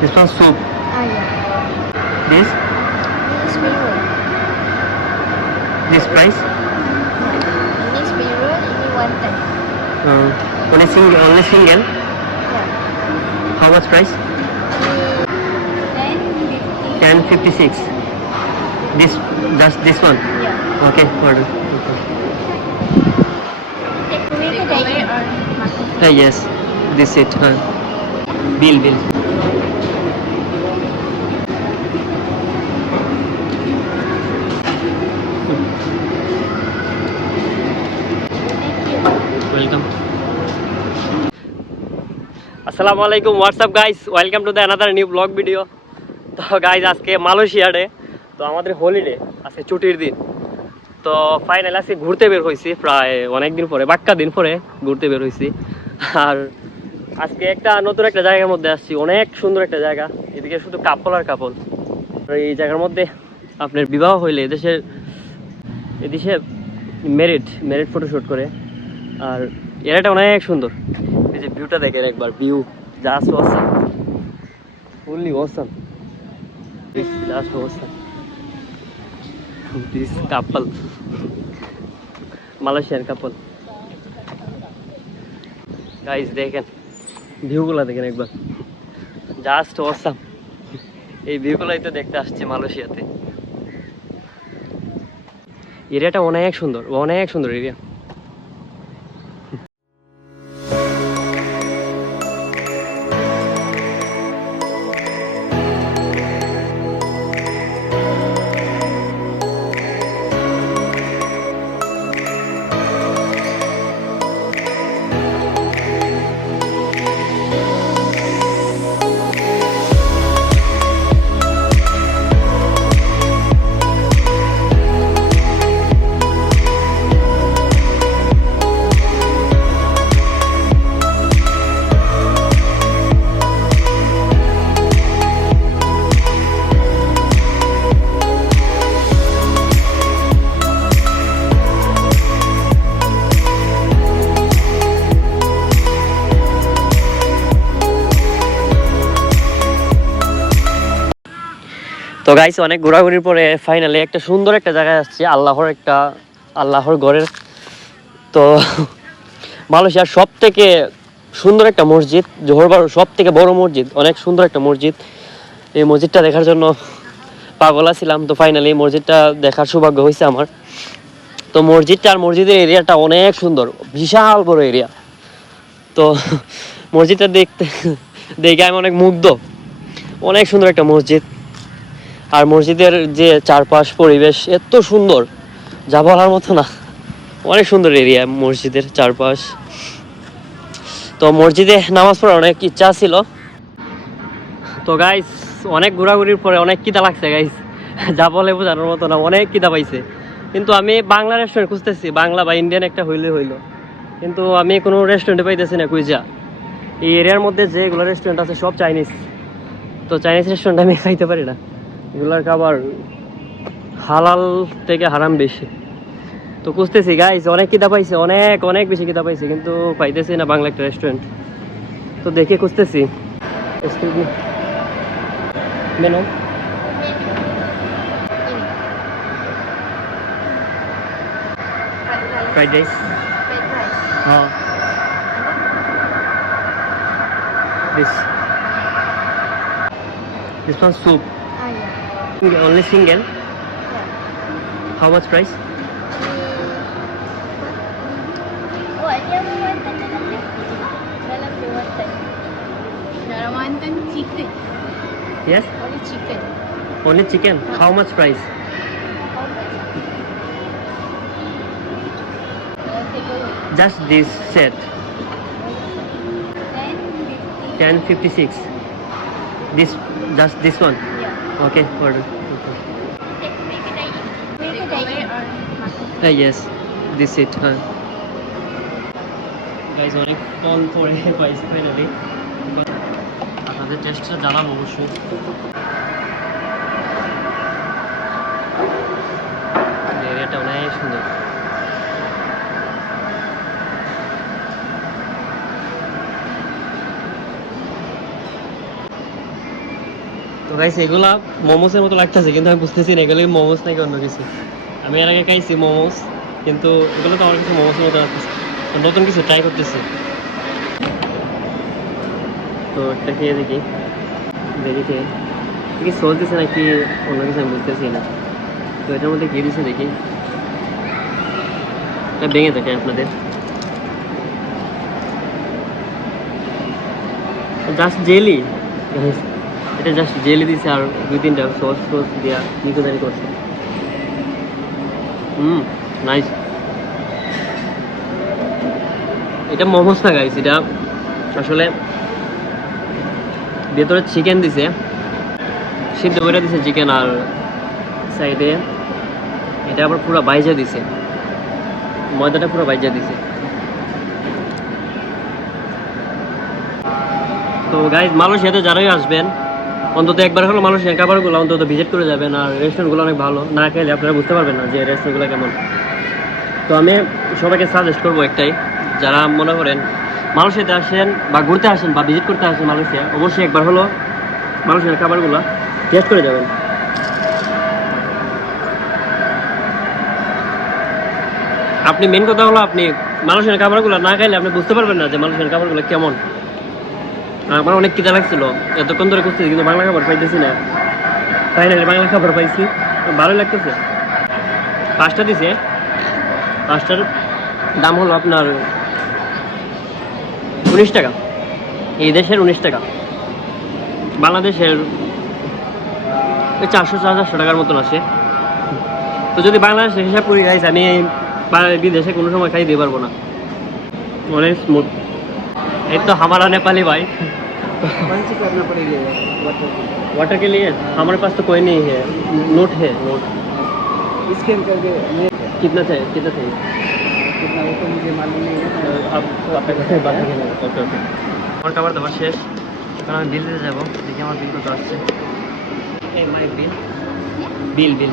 This one soup. Yeah. This This spring roll. this price. Ini spring roll, ini wonton. Only single. Only single. Yeah. How much price? Then 50. 10.56. This just this one. Yeah. Okay, order. Takeaway or makan? Yes, this it. Bill. Thank you. Welcome. আসসালামু আলাইকুম WhatsApp guys, welcome to the another new blog video. তো guys আজকে Malaysia day, তো আমাদের holiday, আজকে ছুটির দিন। তো ফাইনালি আজকে ঘুরতে বের হয়েছি, প্রায় অনেক দিন পরে, বাক্কা দিন পরে ঘুরতে বের হয়েছি। আর আজকে একটা নতুন একটা জায়গার মধ্যে আসছি, অনেক সুন্দর একটা জায়গা। এদিকে শুধু কাপল আর কাপল। এই জায়গার মধ্যে আপনার বিবাহ হইলে এদেশে মেরিট ফটোশ্যুট করে। আর এরিয়াটা অনেক সুন্দর। এই যে ভিউটা দেখেন একবার, view just awesome, fully awesome, just awesome. This couple, Malaysian couple. Guys দেখেন ভিউগুলা, দেখেন একবার, জাস্ট অসাম। এই ভিউগুলাই তো দেখতে আসছে মালয়েশিয়াতে। এরিয়াটা অনেক সুন্দর এরিয়া। তো গাইস অনেক ঘোরাঘুরির পরে ফাইনালি একটা সুন্দর একটা জায়গায় আসছি, আল্লাহর ঘরের। তো মালয়েশিয়ার সব থেকে সুন্দর একটা মসজিদ, জোহর বারুর সব থেকে বড় মসজিদ, অনেক সুন্দর একটা মসজিদ। এই মসজিদটা দেখার জন্য পাগল ছিলাম। তো ফাইনালি এই মসজিদটা দেখার সৌভাগ্য হয়েছে আমার। তো মসজিদটা আর মসজিদের এরিয়াটা অনেক সুন্দর, বিশাল বড় এরিয়া। তো মসজিদটা দেখে আমি অনেক মুগ্ধ, অনেক সুন্দর একটা মসজিদ। আর মসজিদের যে চারপাশ পরিবেশ এত সুন্দর, যা বলার মতো না, অনেক সুন্দর এরিয়া মসজিদের চারপাশ। তো মসজিদে নামাজ পড়ার অনেক ইচ্ছা ছিল। তো গাইস অনেক ঘোরাঘুরির পরে অনেক খিদা লাগছে গাইস, যা বলে বোঝানোর মতো না, অনেক খিদা পাইছে। কিন্তু আমি বাংলা রেস্টুরেন্ট খুঁজতেছি, বাংলা বা ইন্ডিয়ান একটা হইলো, কিন্তু আমি কোনো রেস্টুরেন্টে পাইতেছি না খুঁজা। এই এরিয়ার মধ্যে যেগুলো রেস্টুরেন্ট আছে সব চাইনিজ। তো চাইনিজ রেস্টুরেন্ট আমি খাইতে পারি না, এগুলোর খাবার হালাল থেকে হারাম বেশি। তো খুঁজতেছি গাইস, অনেক খিদা পাইছে, অনেক বেশি খিদা পাইছে, কিন্তু পাইতেছি না বাংলা একটা রেস্টুরেন্ট। তো দেখে খুঁজতেছি। Excuse me menu, fried rice. Fried rice. হ্যাঁ, this one soup. Yeah. Only single. Yeah. How much price? Oh, ada yang wonton dalam dia. Dalam dia wonton. Dalam wonton chicken. Yes, Only chicken. only chicken. How much price? How much? Takeaway. Just this set. 10.50. 10.56. This just this one. Yeah. Okay, order. Takeaway or makan? Yes, this it. Guys অনেক ফল পরে পাইছি finally, আপনাদের টেস্টটা জানাবো অবশ্যই। এরিয়াটা অনেক সুন্দর। তো গাইস এগুলা মোমোসের মতো লাগতেছে, কিন্তু আমি বুঝতেছি না এগুলো মোমোস নাকি অন্য কিছু। আমি এর আগে খাইছি মোমোস, কিন্তু এগুলো তো আমার কাছে মোমোসের মতো লাগতেছে। তো নতুন কিছু ট্রাই করতেছি। তো এটা খেয়ে দেখি, দেখি কি সস দিছে নাকি অন্য কিছু আমি বুঝতেছি না। তো এটার মধ্যে কি দিছে দেখি, এটা ভেঙে থাকে আপনাদের। জাস্ট জেলি, এটা জাস্ট জেলি দিছে আর 2-3টা সস টস দিয়া মিক্স করছে। নাইস। এটা মোমোস না গাইস, এটা আসলে ভেতরে চিকেন দিছে, সিদ্ধ করে দিছে চিকেন, আর সাইডে এটা আবার পুরো বাইজা দিছে, ময়দাটা পুরো বাইজা দিছে। তো গাইজ মালয়েশিয়াতে যারাই আসবেন অন্তত একবার হলো মালয়েশিয়ার খাবারগুলো অন্তত ভিজিট করে যাবেন। আর রেস্টুরেন্টগুলো অনেক ভালো, না খেলে আপনারা বুঝতে পারবেন না যে রেস্টুরেন্টগুলো কেমন। তো আমি সবাইকে সাজেস্ট করবো একটাই, যারা মনে করেন মালয়েশিয়াতে আসেন বা ঘুরতে আসেন বা ভিজিট করতে আসেন মালয়েশিয়া, অবশ্যই একবার হলো মালয়েশিয়ার খাবারগুলো টেস্ট করে যাবেন। আপনি মেন কথা হলো আপনি মালয়েশিয়ার খাবারগুলো না খাইলে আপনি বুঝতে পারবেন না যে মালয়েশিয়ার খাবারগুলো কেমন। আমার অনেক খিদা লাগছিল, এতক্ষণ ধরে করতেছি কিন্তু বাংলা খাবার পাইতেছি না। ফাইনালি বাংলা খাবার পাইছি, ভালোই লাগতেছে। 5টা দিছে, 5টার দাম হলো আপনার 19 টাকা। এই দেশের 19 টাকা, বাংলাদেশের 400-450 টাকার মতন আসে। তো যদি বাংলাদেশের হিসাব করি গাইস, আমি বিদেশে কোনো সময় খাই দিতে পারবো না। অনেক স্মুথ। এই তো हमारा नेपाली भाई। कौन सी करना पड़ेगी वाटर के लिए हमारे पास तो कोई नहीं है, नोट है, नोट। स्कैन करके ये कितना चाहिए, कितना चाहिए? कितना वो तो मुझे मालूम नहीं है। आप আপনার কাছে বাদ দিয়ে নেব। ওকে ওকে, আমার খাবার দাবার শেষ, এখন আমি বিল দিতে যাবো। দেখি আমার বিল কত আসছে। এই মাই বিল, বিল বিল